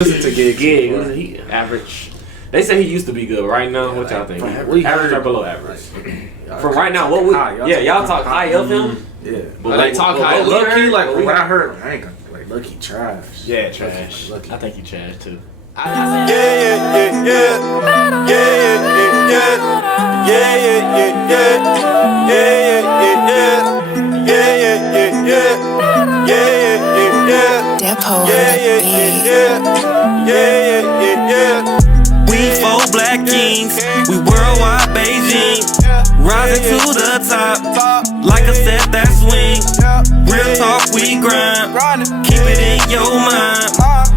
Listen to Gig. He average. They say he used to be good. Right now, what y'all think? Average or below average? From right now, what we? Y'all talk high of him. Yeah, but like talk high. Low key, like what I heard, I ain't gonna like low key trash. Yeah, trash. I think he trash too. We four black kings, we worldwide Beijing, rising to the top, like a set that swing. Real talk, we grind, keep it in your mind,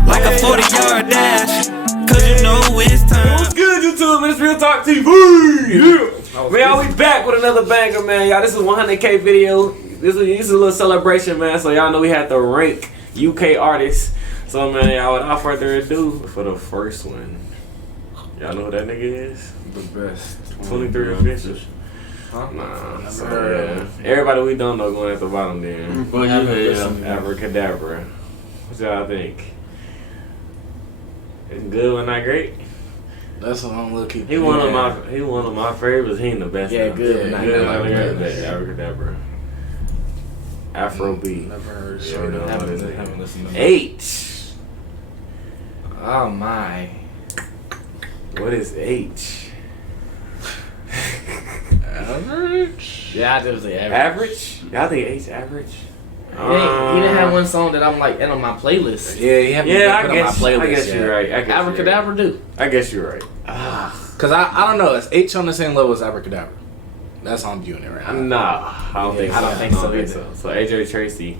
like a 40-yard dash, cause you know it's time. What's good, YouTube? It's Real Talk TV. Man, we back with another banger, man. Y'all, this is 100K video. This is a little celebration, man. So y'all know we had to rank UK artists. So man, y'all, without further ado, for the first one, y'all know who that nigga is? The best. 23 official. Nah, so yeah. Everybody we don't know going at the bottom then. Abracadabra. What y'all think? It's good but not great? That's what I'm looking. He one of my favorites. He ain't the best. Yeah, though. good. Yeah, good not great. Abracadabra. Afrobeat. Never heard. Yeah, we know what it is. Haven't listened to 8. Oh my. What is H? Average? Yeah, I just say average. Average? Y'all think H average? He didn't have one song that I'm like in on my playlist. Yeah, he haven't Yeah, put on my playlist. I guess yet. you're right. Abracadabra do. I guess you're right. Cause I don't know. Is H on the same level as Abracadabra? That's how I'm viewing it right now. Nah, I don't think so. I don't think so either. So AJ Tracy.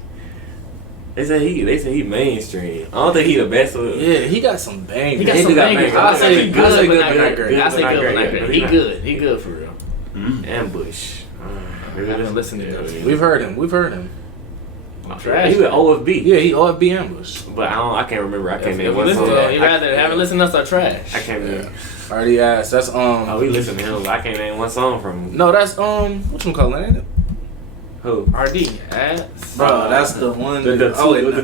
They say he mainstream. I don't think he the best. Yeah, he got some bangers. He got some bangers. I say good, but not great. Good, I say but not good, but not great. great. He good. He good for real. Ambush. I've been listening to him. We've heard him. Trash. He was OFB. Yeah, he OFB Ambush. But I can't remember. I can't name If you one listen song. to him, you rather haven't listened to us or trash. I can't remember. Already asked. That's Oh, we listen to him. But I can't name one song from him. No, that's whatchamacallit, ain't it? Who? RD. Bro, that's the one. The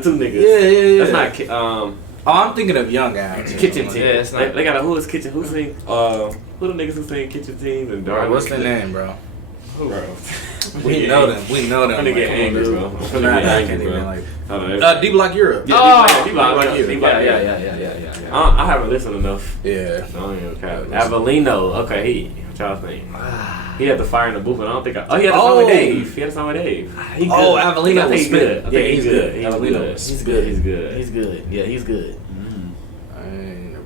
two niggas. Yeah. That's not. Oh, I'm thinking of Young Act. Kitchen Team. Yeah, it's not. They got a who is Kitchen? Who sing? Who the niggas who sing Kitchen Team and Dark? What's their name, bro? Who, bro? We know them. I'm gonna get angry, bro. I can't even like. D Block Europe. Yeah, Yeah. I haven't listened enough. Yeah. So I don't even care. Avelino. Okay, what y'all think? He had the fire in the booth, but I don't think he had the song with Dave. He had the song with Dave. Avelino. I think he's good. I think he's good. He's good. Yeah, he's good.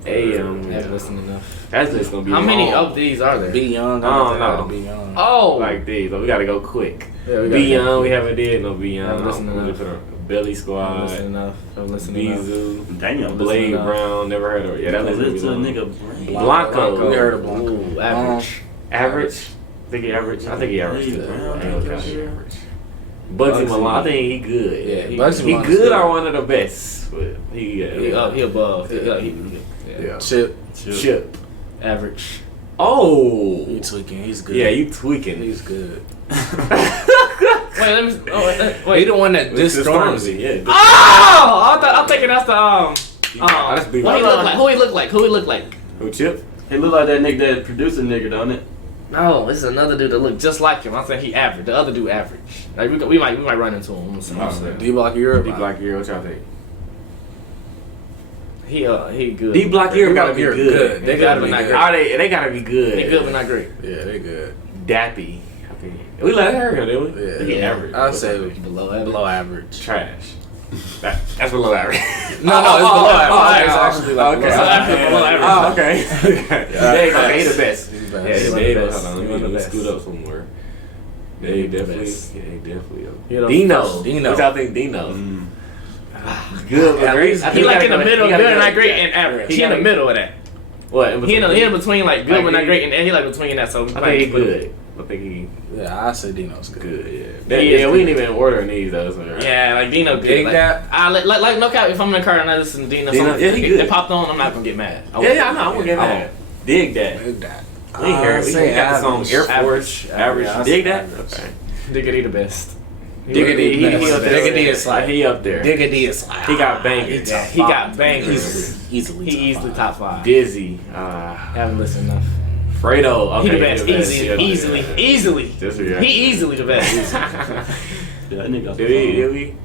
Hey, Haven't listened enough. that's just gonna be. How many long. of these are there? Be Young. I don't know. Be Young. Oh, Like these, but we gotta go quick. Yeah, we Be gotta Young, go we haven't did no Be Young. Haven't listened enough. Belly Haven't Squad, listened enough. Haven't listened enough. Bizu, Damn, Blade enough. Brown, never heard of it. Yeah, that was Listen to a nigga. nigga. Blanco. We heard of Blanco. Ooh, average. Average? I think he average. I think he average. Blade too. Brown, I ain't gonna count okay. he average. Bugsy Malone, I think he good. Yeah, he Bugsy Malone's good good. or one of the best. But he He above. Yeah. Chip. Chip. Average. Oh. You tweaking. He's good. Yeah, you tweaking. He's good. Wait, let me. Wait. He the one that just Stormzy. Yeah. Oh, I'm thinking that's the That's big. What he look like? Who he look like? Who, Chip? He look like that nigga, that producer nigga, don't it? No, this is another dude that look just like him. I'm saying he average. The other dude average. Like we might run into him. D Block Europe. D Block Euro, what y'all think? He good. D Block Euro gotta be good. They gotta be not good. great. They gotta be good. They good but not great. Yeah, they good. Dappy. I think. We let her go, didn't we? Yeah. He average. I'd say Below average. Trash. That's below average. No, it's below average. It's actually like below average. Oh, okay. Okay, he the best. He's Yeah, best. they the the best. best. He the Let me best. scoot up somewhere. They definitely. best. Yeah, they definitely. You know, Dino. Dino. What y'all think, Dino? Good, but great. He like in the middle, good and not great, and average. He in the middle of that. What? He in between like good but not great, and he like between that. So I think he good. I think he Yeah, I say Dino's good. good. Yeah, we ain't even ordering these though. So yeah, like Dino good. Big Like, Gap. I like no cap. If I'm in the car and I listen to Dino, Dino, song, yeah, he if good. it popped on, I'm not gonna get mad. I know. I'm gonna get mad. Dig that. Big That. We ain't heard. We say got the song average. Air Force. Average. Yeah, I Dig say that. average. Okay. Diggity the best. Diggity, He up there. Diggity is like He up there. Diggity is like He got bangers. He got bangers. easily. He easily top 5. Dizzy. Haven't listened enough. Fredo. Okay, He the best. Easily. Just react. He easily the best. Yeah, that nigga. Did we?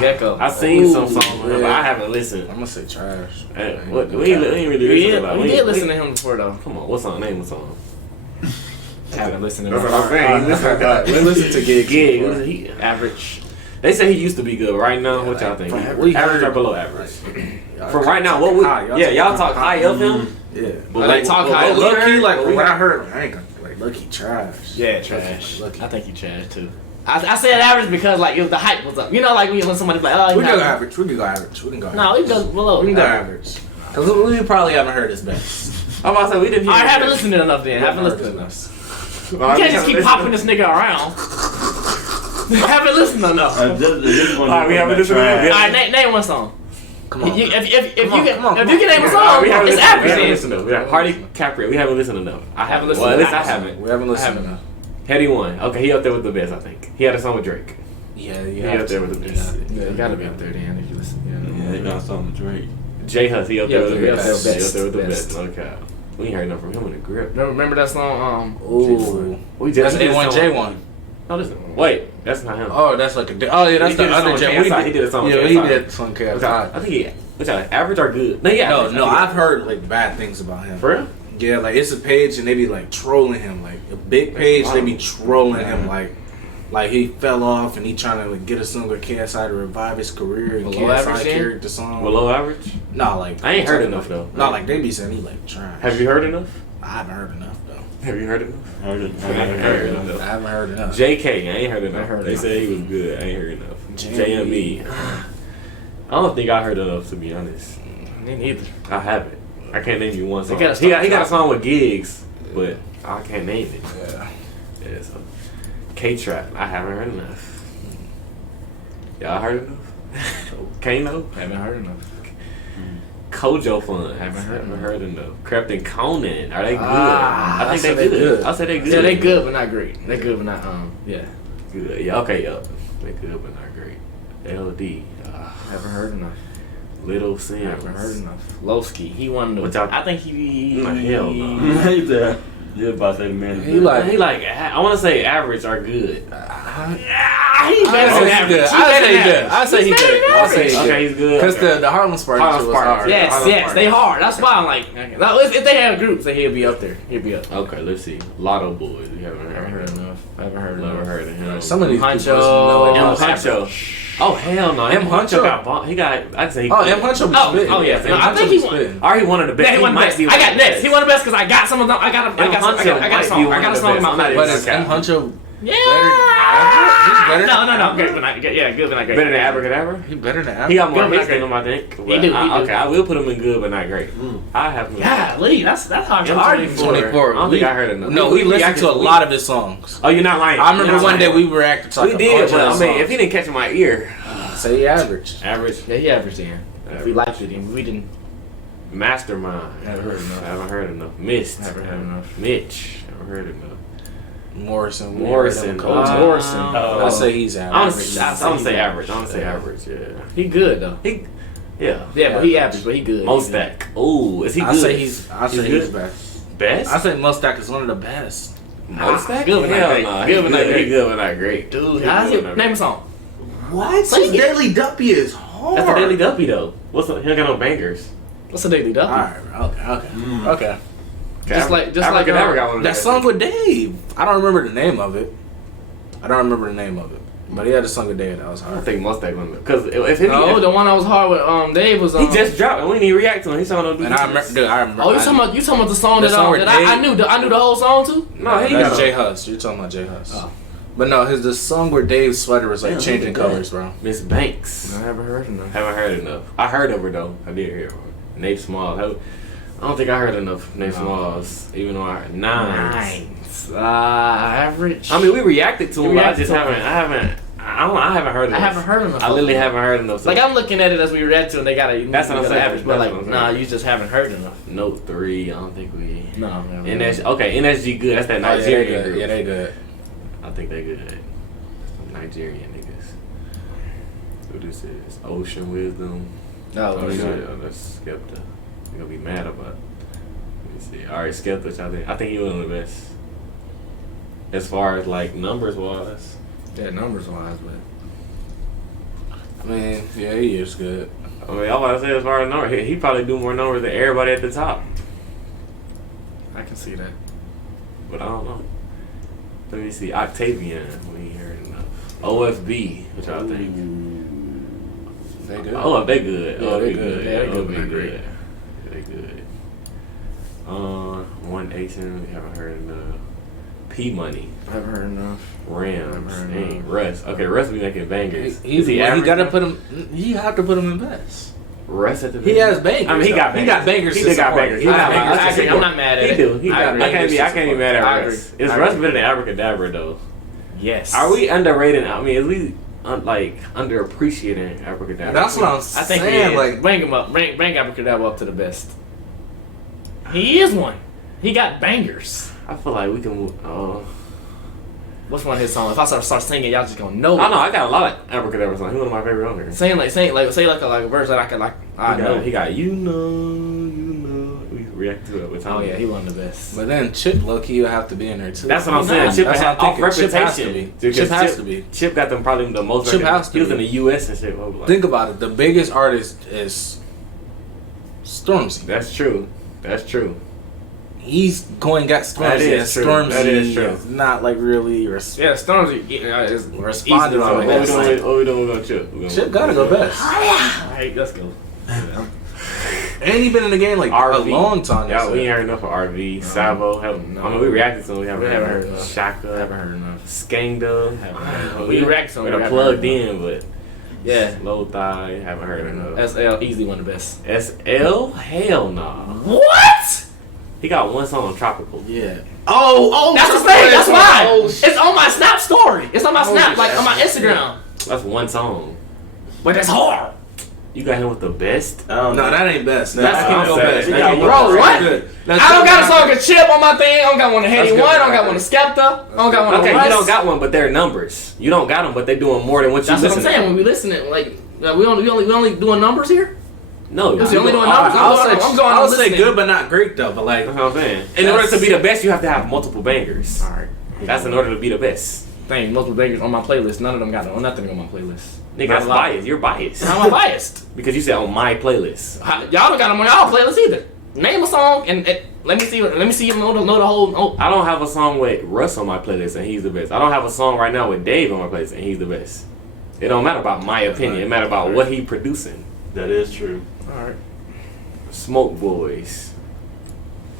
Gecko. I seen some songs with him, but I haven't listened. I'm gonna say trash. What? We ain't really listen to that. We did listen to him before though. Come on, what song? Name a song. Haven't listened to That's him. what I'm saying. We listen to Gig. Gig. He average. They say he used to be good. Right now, what y'all think? we Average heard- or below average? From right now, what we? Y'all talk high of him. Yeah. But Like, talk high. Low key, heard- like what from we what I heard- heard, I ain't gonna like low key trash. Yeah, trash. Lucky. I think he trash too. I said average because like the hype was up. You know, like when somebody's like, oh, We can go not- average. We can go average. We can go. No, we can go below. We can go average. Cause we probably haven't heard his best. I'm about to say we didn't hear. I haven't it. listened to enough then. Haven't Heard listened to his enough. best. You can't just keep popping this nigga around. I haven't listened enough. Alright, we haven't listened to him. Alright, name one song. Come on. If you Come on, can come on, if you can name a song, We haven't it's listened. We average. haven't then. listened to. We have Hardy Caprio. We haven't listened enough. I haven't listened. listened Well, at least to I that haven't. We haven't listened haven't. enough. Heady one. Okay, he up there with the best. I think he had a song with Drake. Yeah, He up there with the best. Yeah, you gotta be up there then if you listen. Yeah, they got something to drink. J Hus, he up there with the Yeah, best. best. He up there with the Best. best. Okay. We ain't heard enough from him in the grip. Remember that song? Ooh. We That's did A1 J1. No, listen. Wait, that's not him. Oh, that's like oh yeah, that's He the did a song other with J1. KSI. He did a song with Yeah, KSI. he did some Which I KSI. think he. Which I average or good? No, yeah. No, average. no, I think I've heard like bad things about him. For real? Yeah, like it's a page and they be like trolling him, like a big page. They be trolling him, like he fell off and he trying to like, get a song with KSI to revive his career and Below KSI average, then? carried the song. Below average? No, like I ain't heard enough though. Not like they be saying he like trash. Have you heard enough? I haven't heard enough though. Have you heard enough? Heard it. I ain't heard enough. I haven't heard enough. JK, I ain't heard enough. I heard They enough. said he was good. I ain't heard enough. JME. JME. I don't think I heard enough to be honest. Me neither. I haven't. I can't name you one song. gotta He got start a song with Gigs, but I can't name it. Yeah. Yeah, so K-Trap, I haven't heard enough. Y'all heard enough? Kano? Haven't heard enough. Kojo Fun. Haven't heard enough. Crafton Conan. Are they good? Ah, I think I they said good. they good. I say they good. Yeah, they good but not great. They good but not yeah. Good. Yeah, okay, yeah. They good but not great. LD. Haven't heard enough. Little Sims. Haven't heard enough. Lowski, he won the. What y'all- I think he. Hell no. Hey there. You about to say the man. He like He like, I want to say average or good. He better I than say average. he good. I say he good. I say he good. Okay, he's good. Because Okay. the Harlem Sparks Harlem was Sparks, hard. Yes, Harlem yes, Sparks. they hard. That's why I'm like, okay. No, if they have groups, then he'll be up there. He'll be up. Okay, let's see. Lotto Boys. We haven't Haven't heard heard. enough. Haven't heard Never enough. heard of him. Some of these Huncho. people know M. about Huncho. Oh hell no! M. Huncho got bomb. He got. I'd say. He Oh, M. Huncho be Oh, spitting. oh, yeah. M. No, I Huncho think be he won. spitting. Are he one of the best? Yeah, he won the might best. be I one got of the next. He won the best because I got some of them. I got a song. I got a song in my But mouth. But is M. Huncho Yeah. He's better? No. Good, but not good. Yeah, good, but not great. Better than Abracadabra? He better than He Apple? got more Good, but hits not than him, I think. He But do. Okay, I will put him in good, but not great. I have him. Golly, that's hard to argue for. 24. I don't think I heard enough. No, we listened reacted to a lot of his songs. Oh, you're not lying. I remember You're not one day lying. we reacted to like We a did, bunch but of I his mean, if songs. he didn't catch in my ear, Say average. average. Yeah, he averaged in. If we liked it, and we didn't. Mastermind. Haven't heard enough. Haven't heard enough. Missed. Haven't heard enough. Mitch. Haven't heard enough. Morrison. Morrison. Morrison. I say he's I'm average. gonna say average. I'm gonna say average. Yeah. He good though. Yeah. Yeah, but he average, but he good. Mostak. Oh, is he good? I say he's good? best. Best. I say Mustak is one of the best. Mostak. Good, but not Hell great. no. Good, but not great. He good, but not great. Dude, He how's good, it? but not Name great. a song. What? Sing it. Daily Duppy is hard. That's the Daily Duppy though. He don't got no bangers. What's a daily duck? Alright, okay. Just like Abracadabra got one of That those. song with Dave. I don't remember the name of it. But he had a song with Dave that was I don't hard. think Mostak won because if he No, the one that was hard with Dave was he just dropped and we didn't even react to him. He saw no. And I remember, dude, I remember. Oh, you talking about the song The that, song with that I Dave? knew? I knew the whole song too. No, he that's got J Hus. You're talking about J Hus. Oh. But no, the song where Dave's sweater was like Damn, changing look at colors, bro. Miss Banks. I haven't heard enough. Haven't heard enough. I heard of her though. I did hear her. Nate Smalls. I don't think I heard enough Nate Smalls. Even though I heard nines. Average. I mean, we reacted to You him. But I reacted just to him. haven't. I haven't heard enough. I haven't heard enough. I literally haven't heard enough. Like I'm looking at it as we read to, and they got a. That's what I'm saying. Average, but That's like, what I'm nah, saying. you just haven't heard enough. Note 3. I don't think we. No. NSG good. That's that Oh, yeah, they Nigerian good. group. Yeah, they good. I think they good. Nigerian. niggas. Who this is? Ocean Wisdom. Oh, yeah, shit. that's Skepta. You gonna be mad about it. Let me see. Alright, Skepta, which I think he was one of the best. As far as like numbers wise. Yeah, numbers wise, but I mean, yeah, he is good. I mean, I'm about to say as far as numbers, he probably do more numbers than everybody at the top. I can see that. But I don't know. Let me see. Octavian, we ain't heard enough. OFB, which I think. They good. Oh, they good. Yeah, Oh, they they good. good. Yeah, they Oh, good, they man. good. They good. One Asian, we haven't heard enough. P Money, I haven't heard enough. Rams, heard dang, enough. Russ. Okay, Russ be making bangers. He Is he gotta average? put him. You have to put him in best. Russ at the He has bangers. I mean, he got though. bangers. He got bangers. He to did got support. bangers. He got I bangers. agree. to support. I'm not mad at He it. do. He I got. agree. I can't be mad at I Russ. agree. Is I Russ agree. better than Abracadabra though? Yes. Are we underrated? I mean, is we like underappreciating Abracadabra? That's what I'm I think saying. he is. Like, Bring him up. Bring Abracadabra up to the best. He is one. He got bangers. I feel like we can move. What's one of his songs? If I start singing, y'all just gonna know. I know. I got a lot of Abracadabra songs. He's one of my favorite on here. Say like a verse that I can like. I know. He got you know. We react to it with time. Oh yeah, he one of the best. but then Chip low-key will have to be in there too. That's what I'm saying. Chip That's had what I'm off thinking. Chip has to reputation. be. Chip has to be. Chip got them probably the most. Chip record- has to He was be. in the U.S. and shit. Like, Think about it. The biggest artist is Stormzy. that's true. That's true. He's going got Stormzy. That is and true. Stormzy That is true. not like really Yeah, Stormzy is responded easy to on What it. we That's doing? like- What we doing? We gonna Chip. We gonna- Chip gotta go best. Alright, let's go. And he been in the game like RV. a long time. Yeah, we ain't heard enough of RV. Savo. I mean, we reacted to him. We haven't We haven't heard heard enough. enough. Shaka. Haven't heard enough. Skangda. Haven't heard enough. We react to him. We're We haven't plugged heard enough. in, but Yeah. Low Thigh. Haven't heard enough. SL easily one of the best. SL? Hell nah. What? He got one song on Tropical. Yeah. Oh, that's the thing. That's why. It's on my Snap story. It's on my Snap, like on my Instagram. That's one song. But it's hard. You got him with the best? No, that ain't best. That's That what can't I'm go saying. best. That That can't can't go go Bro, best. what? Good. I don't got a song of Chip on my thing. I don't got one of Heady good. One. I don't got one of Skepta. I don't got one of Okay, Russ. you don't got one, but they're numbers. You don't got them, but they're doing more than what you That's what I'm listen saying. to. When we listening, like we only doing numbers here. No, Is he you only don't- doing numbers? I'll say listening. good, but not great though. But like, That's what I'm saying. In order to be the best, you have to have multiple bangers. All right. That's in order to be the best. Thing, multiple bangers on my playlist. None of them got nothing on my playlist. Nigga, Not that's a lot. biased. You're biased. How am I biased? Because you said on my playlist. Y'all don't got them on y'all playlist either. Name a song and let me see. Let me see you know the whole. Oh, I don't have a song with Russ on my playlist and he's the best. I don't have a song right now with Dave on my playlist and he's the best. It don't matter about my opinion. It matter about what he producing. That is true. all right. Smoke Boys.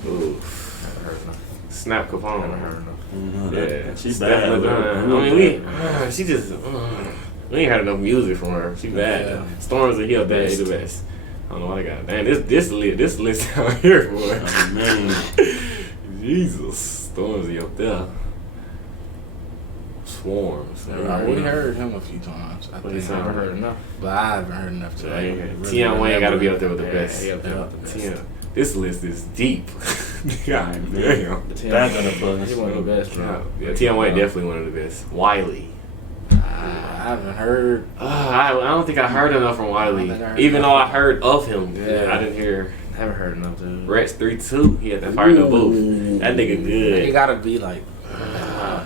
Oof. Never heard enough. Snap Capone. Never heard enough. Yeah, She's Steph bad. LeGrand. I mean, she just, we ain't had enough music from her. She bad. Yeah. Storms are here, bad. He the best. I don't know what I got. Man, this list out here, boy. Oh, man. Jesus, Stormzy up there. Swarms. we heard him a few times. I What he think. sound? Never heard enough. But I haven't heard enough to like, really Tion Wayne got to be remember. up there with the Yeah, best. he up there with the best. Tion. This list is deep. God damn. Back on the bus. He one of the best, bro. Yeah, Tion Wayne definitely one of the best. Wiley. I haven't heard. I don't think I heard enough from Wiley. I don't think I heard Even though I enough. heard of him, Yeah. I didn't hear Never heard enough, dude. Rex 3-2. He had that fire in the booth. That nigga It good. gotta be like.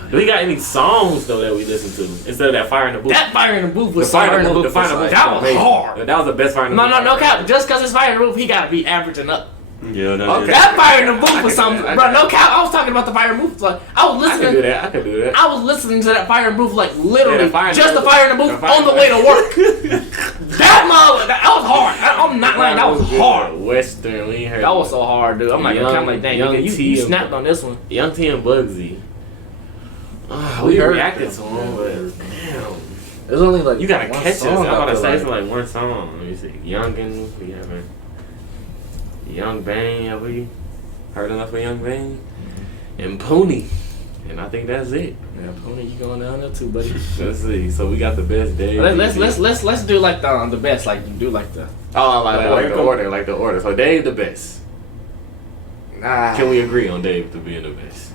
Do we got any songs though that we listen to instead of that fire in the booth? That fire in the booth The was fire in the booth. was The fire in the like- booth. that was amazing. hard. That was the best fire in the booth. No cap. Just because it's fire in the booth, he gotta be averaging up. Yeah, that Okay. is. That fire in the booth was can something, do that. bro. No cap. I was talking about the fire in the booth. Like I was I can do listening. that. I can do that. I was listening to that fire in the booth like literally Yeah, the fire in the just the booth. fire in the booth The fire on in the the way to work. that was hard. I'm not lying. That was good. hard. Western. We ain't heard That was so hard, dude. I'm like, dang, Young you T snapped on this one. Young T and Bugsy. We We heard reacted to them. him, but damn. There's only like You gotta one catch us. I'm song I about to feel say like. it's like one song. Let me see. Youngin, we haven't. Young Bang, have we heard enough of Young Bang? And Pony. And I think that's it. Yeah, Pony, you going down there too, buddy. Let's see. So we got the best day. Let's do like the best, like you do like the. Oh, like the order. So Dave the best. Can we agree on Dave to being the best?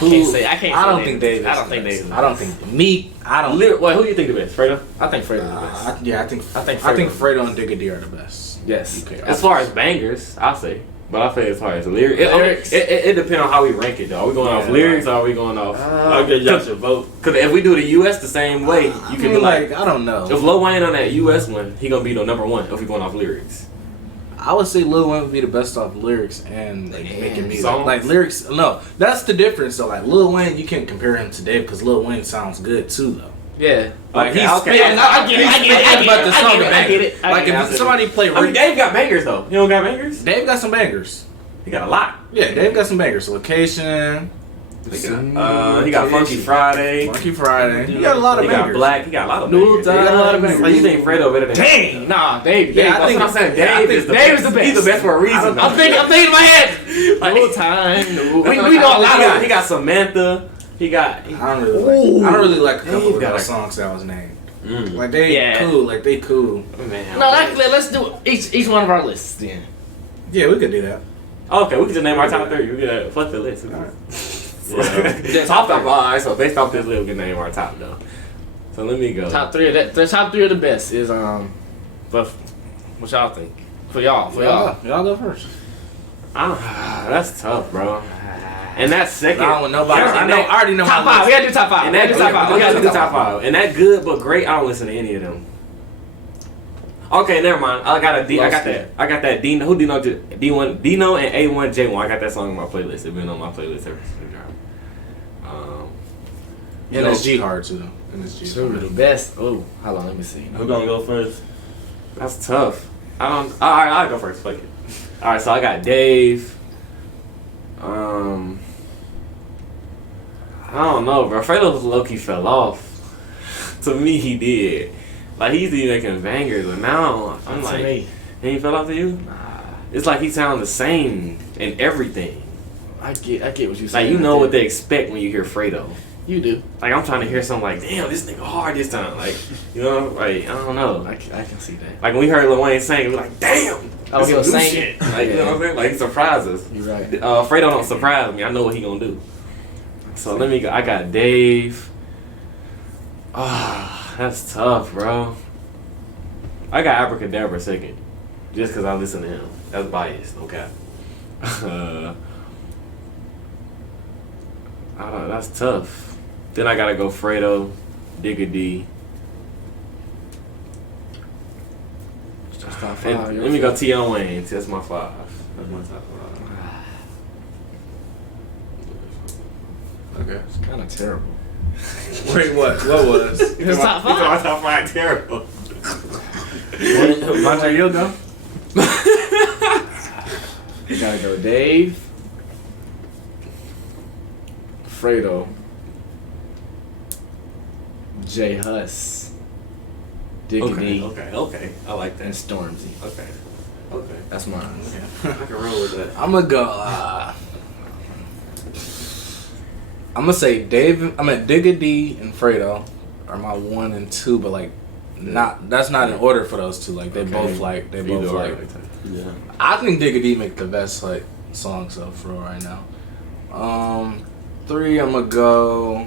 I don't think Dave. I don't think Dave. I don't think me. I don't. Wait, who do you think the best, Fredo? I think Fredo's the best. I think Fredo and Digga D are the best. Yes. UK As far as bangers, I'll say. But I say as far as lyrics, it depends on how we rank it though. Are we going off lyrics or are we going off? Okay, y'all should vote. Because if we do the US the same way, you can be like, I don't know. if Lil Wayne on that US one, he gonna be the number one if we going off lyrics. I would say Lil Wayne would be the best off lyrics and like making music. songs? Like lyrics, no, that's the difference. So like Lil Wayne, you can't compare him to Dave because Lil Wayne sounds good too though. Yeah. Like Okay, he's okay. spitting. I get it. But the song I get it. Like if somebody play, I mean, Dave got bangers though. He don't got bangers. Dave got some bangers. He got a lot. Yeah, Dave got some bangers. Location, He got Funky Friday. Funky Friday. He got a lot of He bangers. got Black. He got a lot of New bangers. He got a lot of bangers. Time. You think Fredo better than Dang. Nah, Dave. Yeah, I That's think what I'm saying. yeah, I Dave think is the Dave best. is the best. He's the best for a reason. I'm thinking in my head. Like, No time. No. we know a lot. He got Samantha. He got. I don't really like a couple Dave of got those a- songs that was named. Mm. Like they cool. Like they cool. Man. No, let's do each one of our lists then. Yeah, we could do that. Okay, we can just name our top 3. We can fuck the list. Alright. Top 5. Alright, so based off this list, we can name our top though. So let me go. Top 3 of that. The top 3 of the best is but what y'all think? For y'all. Y'all go first. That's tough, bro. And that's second. I don't want nobody. I already know Top my 5. We list. gotta do top 5. And that we gotta do the top 5. And that good but great. I don't listen to any of them. Okay, never mind. I got that Dino. Who Dino? D1 Dino and A1J1. I got that song on my playlist. It's been on my playlist ever since it dropped. NSG hard too though. NSG. Two of the best. Oh, hold on. Let me see. Who gonna go first? That's tough. Alright, I'll go first. Fuck it. Alright, so I got Dave. I don't know, bro. Fredo low-key fell off. To me, he did. Like, he used to be making bangers, but now I'm like, he fell off to you? Nah, It's like he sounds the same in everything. I get what you're saying. Like, you know what they expect when you hear Fredo. You do. Like, I'm trying to hear something like, damn, this nigga hard this time. Like, you know, like, I don't know. I can see that. Like, when we heard Lil Wayne sing, we were like, damn! Oh, this he was some new singing. shit. Like, you know what I'm saying? Like, he surprised us. You're right. Fredo don't surprise me. I know what he gonna do. So let me go. I got Dave. Ah, that's tough, bro. I got Abracadabra second, just because I listen to him. That's biased, okay. I don't know. That's tough. Then I gotta go Fredo, Digga D. That's top 5. And let me go T.O. Wayne. That's my 5. That's my top 5. Okay. It's kind of terrible. Wait, what? What was? It's top 5. My top 5 terrible. Monte, you'll go. You gotta go Dave, Fredo, J Hus, Digga D, Okay. I like and that. Stormzy. Okay. That's mine. I can roll with that. I'm gonna go. I'm gonna say Dave. I'm at Digga D and Fredo are my 1 and 2, but like, not. That's not in order for those two. Like they both like. They both like. Yeah. I think Digga D make the best like songs though for real right now. 3 I'm gonna go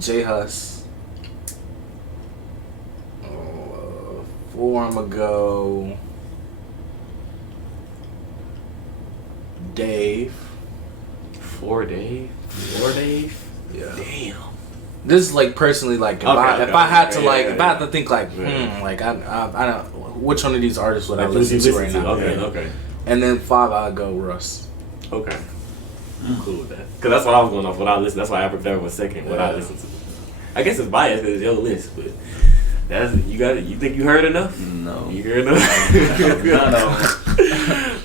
J Hus. 4 I'm gonna go Dave. 4 Dave. Yeah. Damn. This is like personally like if I had to think like like I don't which one of these artists would I listen to right now? Okay. And then 5 I'll go Russ. Okay. I'm cool with that. Cause that's what I was going off. What I listen. That's why Abracadabra was second. What I listened to. I guess it's biased because it's your list, but that's you got it. You think you heard enough? No. You heard enough?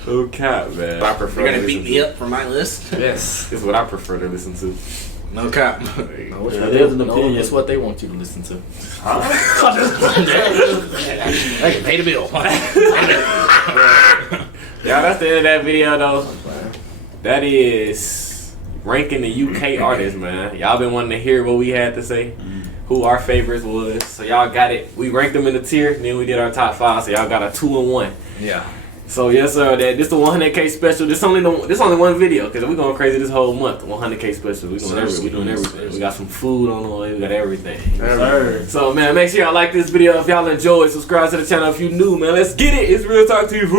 Oh cap, man. I prefer. You're gonna beat me up for my list? Yes. This is what I prefer to listen to. No cap. No, there's an opinion. it's what they want you to listen to. Hey, pay the bill. Yeah, that's the end of that video though. That is ranking the UK artists, man. Y'all been wanting to hear what we had to say, who our favorites was. So y'all got it. We ranked them in the tier, and then we did our top 5. So y'all got a 2 and 1. Yeah. So yes, sir. This the 100K special. This only one video because we going crazy this whole month. 100K special. We doing everything. We got some food on the way. We got everything. So man, make sure y'all like this video if y'all enjoy. Subscribe to the channel if you new, man. Let's get it. It's Real Talk TV.